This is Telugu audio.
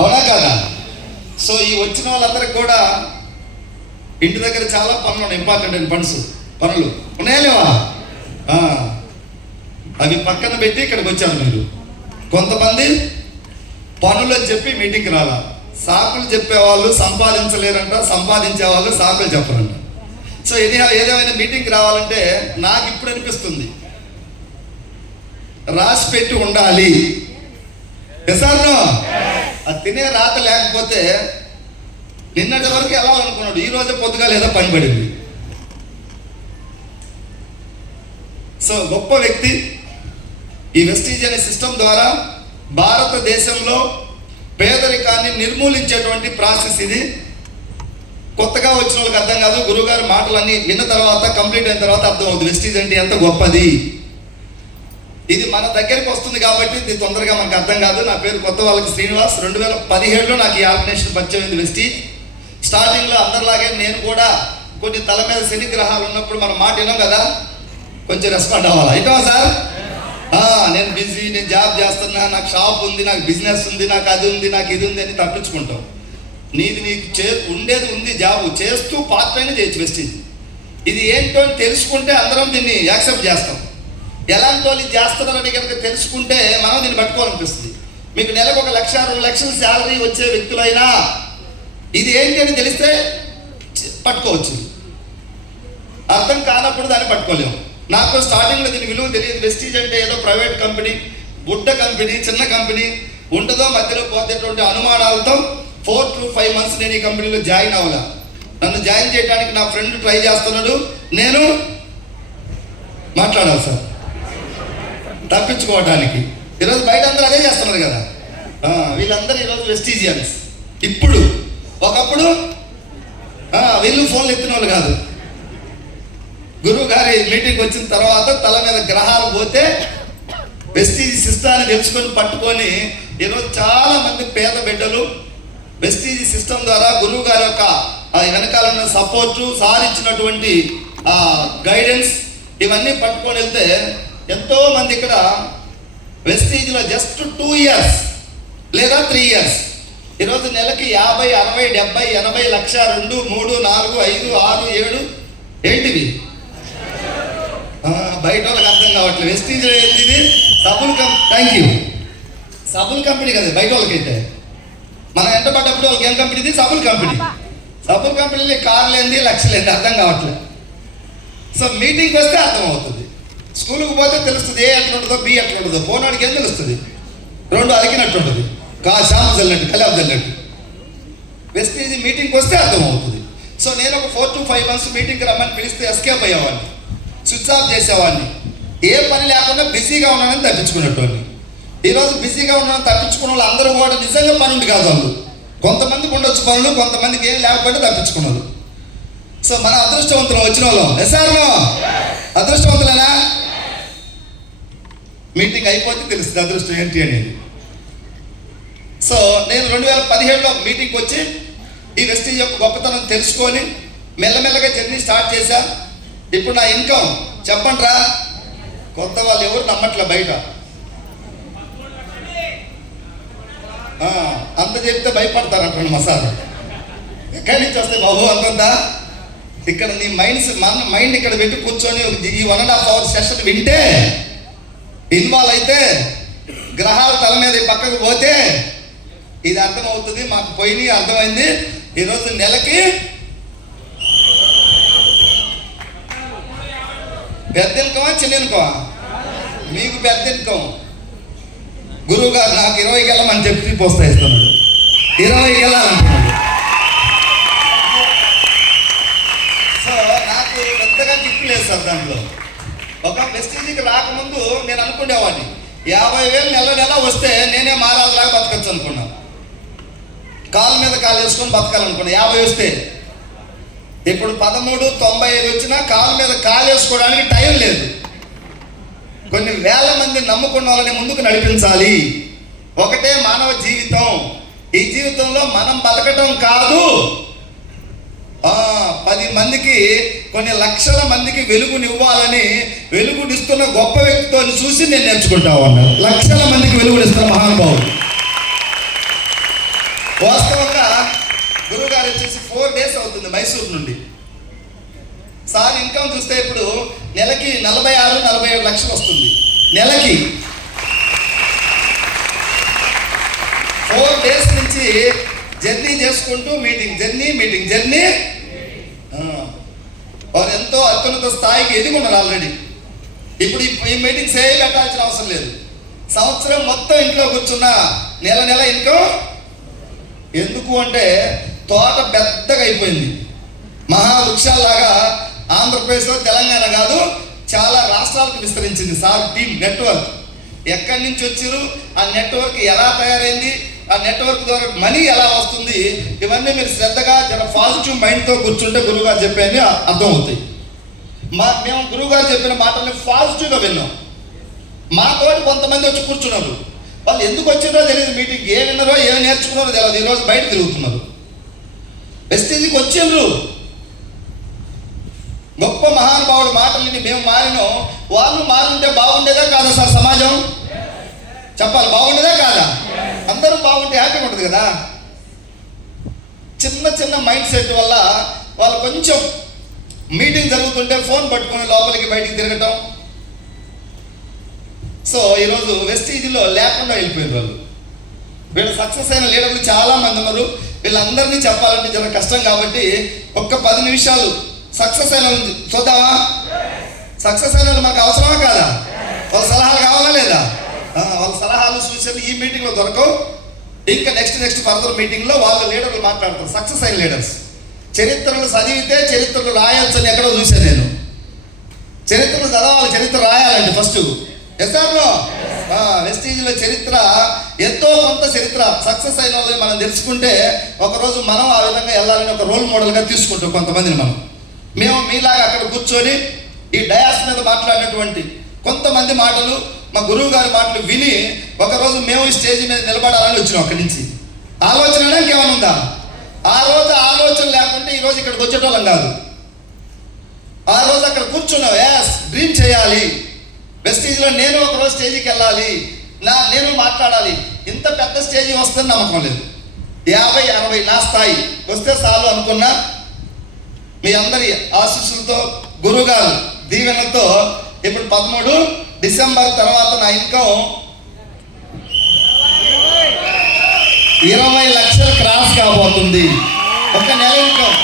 అవునా కదా? సో ఈ వచ్చిన వాళ్ళందరికి కూడా ఇంటి దగ్గర చాలా పనులు ఉన్నాయి. ఇంపార్టెంట్ అయిన పనులు. పనులు. ఉన్నాయా లేవా? అవి పక్కన పెట్టి ఇక్కడికి వచ్చారు మీరు. కొంతమంది పనులు అని చెప్పి మీటింగ్కి రాలా. సాకులు చెప్పేవాళ్ళు సంపాదించలేరంట సంపాదించే వాళ్ళు సాకులు చెప్పరంట. సో ఇది ఏదేమైనా మీటింగ్కి రావాలంటే నాకు ఇప్పుడు అనిపిస్తుంది. రాసి పెట్టి ఉండాలి. ఎసార్నో అది తినే రాత లేకపోతే నిన్నటి వరకు ఎలా అనుకున్నాడు? ఈ రోజే పొద్దుగా లేదా పని పడింది. సో గొప్ప వ్యక్తి. ఈ వెస్టీజ్ అనే సిస్టమ్ ద్వారా భారతదేశంలో పేదరికాన్ని నిర్మూలించేటువంటి ప్రాసెస్ ఇది. కొత్తగా వచ్చిన వాళ్ళకి అర్థం కాదు గురువుగారి మాటలన్నీ విన్న తర్వాత కంప్లీట్ అయిన తర్వాత అర్థం అవుతుంది వెస్టీజ్ అంటే ఎంత గొప్పది? ఇది మన దగ్గరికి వస్తుంది కాబట్టి ఇది తొందరగా మనకు అర్థం కాదు. నా పేరు కొత్త వాళ్ళకి శ్రీనివాస్. రెండు వేల పదిహేడులో నాకు ఈ ఆర్గనైజేషన్ పరిచయం అయింది వెస్టీజ్ స్టార్టింగ్లో అందరిలాగే నేను కూడా కొన్ని తల మీద శని గ్రహాలు ఉన్నప్పుడు మనం మాట విన్నాం కదా? కొంచెం రెస్పాండ్ అవ్వాలా? ఏంటో సార్. నేను బిజీ నేను జాబ్ చేస్తున్నా నాకు షాప్ ఉంది నాకు బిజినెస్ ఉంది నాకు అది ఉంది నాకు ఇది ఉంది అని తప్పించుకుంటాం. నీది నీకు చే ఉండేది ఉంది జాబ్ చేస్తూ పార్ట్ టైం చేయొచ్చు వెస్టీజ్ ఇది ఏంటో అని తెలుసుకుంటే అందరం దీన్ని యాక్సెప్ట్ చేస్తాం. ఎలాంటి వాళ్ళు చేస్తున్నారని కనుక తెలుసుకుంటే మనం దీన్ని పట్టుకోవాలనిపిస్తుంది. మీకు నెలకు ఒక లక్ష రెండు లక్షల శాలరీ వచ్చే వ్యక్తులైనా ఇది ఏంటి అని తెలిస్తే పట్టుకోవచ్చు. అర్థం కానప్పుడు దాన్ని పట్టుకోలేము నాకు స్టార్టింగ్లో దీని విలువ తెలియదు. వెస్టీజ్ అంటే ఏదో ప్రైవేట్ కంపెనీ బుడ్డ కంపెనీ చిన్న కంపెనీ ఉంటుందో మధ్యలో పోతేటువంటి అనుమానాలతో ఫోర్ టు ఫైవ్ మంత్స్ నేను ఈ కంపెనీలో జాయిన్ అవ్వాల? నన్ను జాయిన్ చేయడానికి నా ఫ్రెండ్ ట్రై చేస్తున్నాడు. నేను మాట్లాడాలి సార్. తప్పించుకోవడానికి ఈరోజు బయట అందరూ అదే చేస్తున్నారు కదా. వీళ్ళందరూ ఈరోజు వెస్టీజియన్స్ ఇప్పుడు ఒకప్పుడు వీళ్ళు ఫోన్లు ఎత్తిన వాళ్ళు కాదు. గురువు గారి మీటింగ్ వచ్చిన తర్వాత తల మీద గ్రహాలు పోతే వెస్టీజ్ సిస్టాన్ని తెలుసుకొని పట్టుకొని ఈరోజు చాలా మంది పేద బిడ్డలు వెస్టీజ్ సిస్టమ్ ద్వారా గురువు గారి యొక్క ఆ వెనకాల ఉన్న సపోర్టు సాధించినటువంటి గైడెన్స్ ఇవన్నీ పట్టుకొని వెళ్తే ఎంతో మంది ఇక్కడ వెస్టీజ్లో జస్ట్ టూ ఇయర్స్ లేదా త్రీ ఇయర్స్. ఈరోజు నెలకి యాభై అరవై డెబ్బై ఎనభై లక్ష రెండు మూడు నాలుగు ఐదు ఆరు ఏడు. ఏంటివి బయట వాళ్ళకి అర్థం కావట్లేదు. వెస్టీజ్లో ఏంటి ఇది సబుల్ కం థ్యాంక్ యూ. సబుల్ కంపెనీ కదా బయట వాళ్ళకైతే. మనం ఎంత పడ్డప్పుడు వాళ్ళకి ఏం కంపెనీ ఇది సబుల్ కంపెనీ. సబుల్ కంపెనీలో కార్లు ఏంది లక్షలేంది అర్థం కావట్లేదు. సో మీటింగ్కి వస్తే అర్థం అవుతుంది స్కూల్కి పోతే తెలుస్తుంది ఏ ఎట్లా ఉంటుందో బి ఎట్లా ఉంటుందో. పోనాడికి ఏం తెలుస్తుంది? రెండు అలికినట్టు ఉంటుంది. కా శామ చల్లినట్టు కలాబ్ చల్లినట్టు ఇది మీటింగ్కి వస్తే అర్థమవుతుంది. సో నేను ఒక ఫోర్ టు ఫైవ్ మంత్స్ మీటింగ్కి రమ్మని పిలిస్తే ఎస్కేప్ అయ్యేవాడిని. స్విచ్ ఆఫ్ చేసేవాడిని. ఏ పని లేకుండా బిజీగా ఉన్నానని తప్పించుకునేటోని ఈరోజు బిజీగా ఉన్నాను తప్పించుకున్న వాళ్ళు అందరూ కూడా నిజంగా పని ఉంది కాదు వాళ్ళు. కొంతమందికి ఉండొచ్చు పనులు కొంతమందికి ఏం లేకపోతే తప్పించుకున్నారు సో మన అదృష్టవంతులు వచ్చిన వాళ్ళం. ఎస్ఆర్లో అదృష్టవంతులేనా? మీటింగ్ అయిపోతే తెలుస్తుంది అదృష్టం ఏంటి అనేది. సో నేను రెండు వేల పదిహేడులో మీటింగ్కి వచ్చి ఈ వెస్టీజ్ యొక్క గొప్పతనం తెలుసుకొని మెల్లమెల్లగా జర్నీ స్టార్ట్ చేశా. ఇప్పుడు నా ఇన్కమ్ చెప్పండిరా కొత్త వాళ్ళు ఎవరు నమ్మట్లే బయట. అంత చెప్తే భయపడతారు భయపడతారంటారు మసాలా. ఎక్కడి నుంచి వస్తే బాబు అంటుందా ఇక్కడ నీ మైండ్స్ మన మైండ్ ఇక్కడ పెట్టి కూర్చొని ఈ one and half hour session వింటే ఇన్వాల్వ్ అయితే గ్రహాలు తల మీద పక్కకు పోతే ఇది అర్థమవుతుంది మాకు పోయినాయి అర్థమైంది. ఈరోజు నెలకి పెద్ద ఇన్కమా చిన్న ఇన్కమా? మీకు పెద్ద ఇన్కమ్. గురువు గారు నాకు ఇరవై వెళ్ళమని చెప్పి ప్రోత్సహిస్తున్నాడు ఇరవై ఇరవైకి వెళ్ళాలంటున్నాడు సో నాకు పెద్దగా కిక్కు లేదు సార్ దాంట్లో. ఒక వెస్టీజీకి రాకముందు నేను అనుకునేవాడిని. యాభై వేలు నెల నెల వస్తే నేనే మహారాజులాగా బతకచ్చు అనుకున్నాను కాలు మీద కాలు వేసుకొని బతకాలనుకున్నా. యాభై వస్తే. ఇప్పుడు పదమూడు తొంభై ఐదు వచ్చినా కాలు మీద కాలు వేసుకోవడానికి టైం లేదు. కొన్ని వేల మంది నమ్ముకున్న వాళ్ళని ముందుకు నడిపించాలి. ఒకటే మానవ జీవితం. ఈ జీవితంలో మనం బతకటం కాదు. ఆ, పది మందికి కొన్ని లక్షల మందికి వెలుగునివ్వాలని వెలుగునిస్తున్న గొప్ప వ్యక్తితో చూసి నేను నేర్చుకుంటా ఉన్నాను. లక్షల మందికి వెలుగునిస్తున్న మహానుభావుడు. వాస్తవంగా గురువు గారు వచ్చేసి ఫోర్ డేస్ అవుతుంది మైసూర్ నుండి. సార్ ఇన్కమ్ చూస్తే ఇప్పుడు నెలకి నలభై ఆరు నలభై ఏడు లక్షలు వస్తుంది. నెలకి. ఫోర్ డేస్ నుంచి జర్నీ చేసుకుంటూ మీటింగ్ జర్నీ మీటింగ్ జర్నీ వారు ఎంతో అత్యున్నత స్థాయికి ఎదిగి ఉన్నారు ఆల్రెడీ ఇప్పుడు ఈ- ఈ మీటింగ్స్ ఏ పెట్టాల్సిన అవసరం లేదు. సంవత్సరం మొత్తం ఇంట్లో కూర్చున్న నెల నెల ఇన్కమ్ ఎందుకు అంటే తోట పెద్దగా అయిపోయింది. మహావృక్షాల్లాగా ఆంధ్రప్రదేశ్లో తెలంగాణ కాదు చాలా రాష్ట్రాలకు విస్తరించింది. Sir team network. ఎక్కడి నుంచి వచ్చారు? ఆ నెట్వర్క్ ఎలా తయారైంది? ఆ నెట్వర్క్ ద్వారా మనీ ఎలా వస్తుంది ఇవన్నీ మీరు శ్రద్ధగా చాలా పాజిటివ్ మైండ్తో కూర్చుంటే గురువుగారు చెప్పాయని అర్థమవుతాయి మా మేము గురువుగారు చెప్పిన మాటల్ని పాజిటివ్గా విన్నాం. మాతోటి కొంతమంది వచ్చి కూర్చున్నారు. వాళ్ళు ఎందుకు వచ్చిందో తెలియదు మీటింగ్ ఏ విన్నారో ఏం నేర్చుకున్నారో తెలియదు. ఈరోజు బయట తిరుగుతున్నారు. వెస్టీజీకి వచ్చిండ్రు. గొప్ప మహానుభావుడు మాటలని మేము మారినాం వాళ్ళు మారుంటే బాగుండేదా కాదా సార్ సమాజం? చెప్పాలి బాగుండేదా కాదా? అందరూ బాగుంటే హ్యాపీగా ఉంటుంది కదా. చిన్న చిన్న మైండ్ సెట్ వల్ల వాళ్ళు కొంచెం మీటింగ్ జరుగుతుంటే ఫోన్ పట్టుకొని లోపలికి బయటికి తిరగటం. సో ఈరోజు వెస్టీజ్లో లేకుండా వెళ్ళిపోయిన వాళ్ళు. వీళ్ళు సక్సెస్ అయిన లీడర్లు చాలా మంది ఉన్నారు. వీళ్ళందరినీ చెప్పాలంటే చాలా కష్టం కాబట్టి ఒక్క పది నిమిషాలు సక్సెస్ అయిన చూద్దామా? సక్సెస్ అయిన మనకు అవసరమా కాదా? వాళ్ళ సలహాలు కావాలా లేదా? వాళ్ళ సలహాలు సూచనలు ఈ మీటింగ్లో దొరకవు. ఇంకా నెక్స్ట్ నెక్స్ట్ ఫర్దర్ మీటింగ్లో వాళ్ళ లీడర్లు మాట్లాడతారు. సక్సెస్ అయిన లీడర్స్ చరిత్రను చదివితే చరిత్రలు రాయొచ్చు ఎక్కడో చూశాను నేను. చరిత్రను చదవాలి చరిత్ర రాయాలండి ఫస్ట్ ఎస్ఆర్లో వెస్టీజ్లో చరిత్ర ఎంతో కొంత చరిత్ర. సక్సెస్ అయిన వాళ్ళని మనం తెలుసుకుంటే ఒకరోజు మనం ఆ విధంగా వెళ్ళాలని ఒక రోల్ మోడల్గా తీసుకుంటాం కొంతమందిని మనం. మేము మీలాగా అక్కడ కూర్చొని ఈ డయాస్ మీద మాట్లాడినటువంటి కొంతమంది మాటలు మా గురువు గారి మాటలు విని ఒకరోజు మేము ఈ స్టేజ్ మీద నిలబడాలని వచ్చినాం అక్కడి నుంచి. ఆలోచన అనడానికి ఏమైనా ఉందా? ఆ రోజు ఆలోచన లేకుంటే ఈరోజు ఇక్కడికి వచ్చేటోళ్ళం కాదు. ఆ రోజు అక్కడ కూర్చున్నావు యాస్ డ్రీమ్ చేయాలి. వెస్టీజ్లో నేను ఒక రోజు స్టేజ్కి వెళ్ళాలి. నా నేను మాట్లాడాలి. ఇంత పెద్ద స్టేజ్ వస్తుందని నమ్మకం లేదు. యాభై అరవై నా స్థాయి వస్తే చాలు అనుకున్నా మీ అందరి ఆశీస్సులతో గురువుగారు దీవెనతో ఇప్పుడు పదమూడు డిసెంబర్ తర్వాత నా ఇన్కమ్ ఇరవై లక్షలు క్రాస్ కాబోతుంది. ఒక నెల ఇన్కమ్.